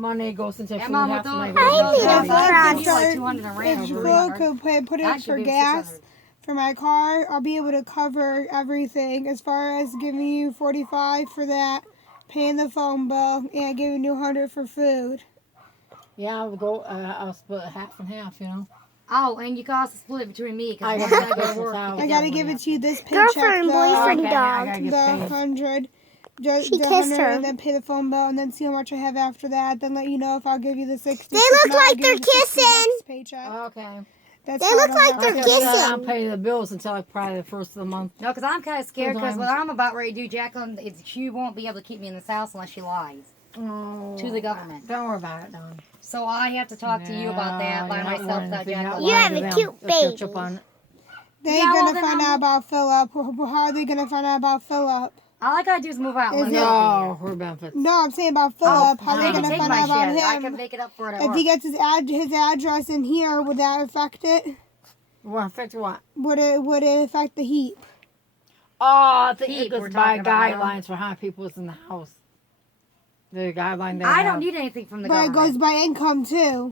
money goes into food. And Mama, Half the money don't- goes into I food. need If like 200 a rent if or Phil 300. could put That in should for be gas 600. for my car, I'll be able to cover everything as far as giving you 45 for that, paying the phone bill, and giving you 100 for food. Yeah, I'll go. I'll split it half and half. You know. Oh, and you can also split it between me I because gotta I go get to work. this out. I gotta give it to you this Girlfriend, paycheck, boyfriend, Okay, I dog. gotta the get paid. 100. Just She the kissed 100 her. and then pay the phone bill and then see how much I have after that. Then let you know if I'll give you the 60. They If look not, I'll like give you they're the 60 kissing. next paycheck. Okay. That's They how look it'll like happen. they're Okay, so kissing. I'll pay the bills until like probably the first of the month. No, because I'm kind of scared because what Sometimes. I'm about ready to do, Jacqueline, is she won't be able to keep me in this house unless she lies Oh, to the government. Don't worry about it, Don. So I have to talk to you about that by You're not myself worrying without if you're not Jacqueline. You lying have to a them. cute They'll catch baby. up on it. They Yeah, ain't well, gonna then find I'm- out about Philip. How are they gonna find out about Philip? All I gotta do is move out. Is One it- day. No, her benefits. No, I'm saying about Philip. How They they can gonna take find my out about shit. I can him? make it up for it at If work. he gets his address in here, would that affect it? What affect what? Would it affect the heat? Oh, I think Heat, it goes we're by talking about, guidelines for how many people is in the house. The guideline they I have. don't need anything from the But it government. goes by income too.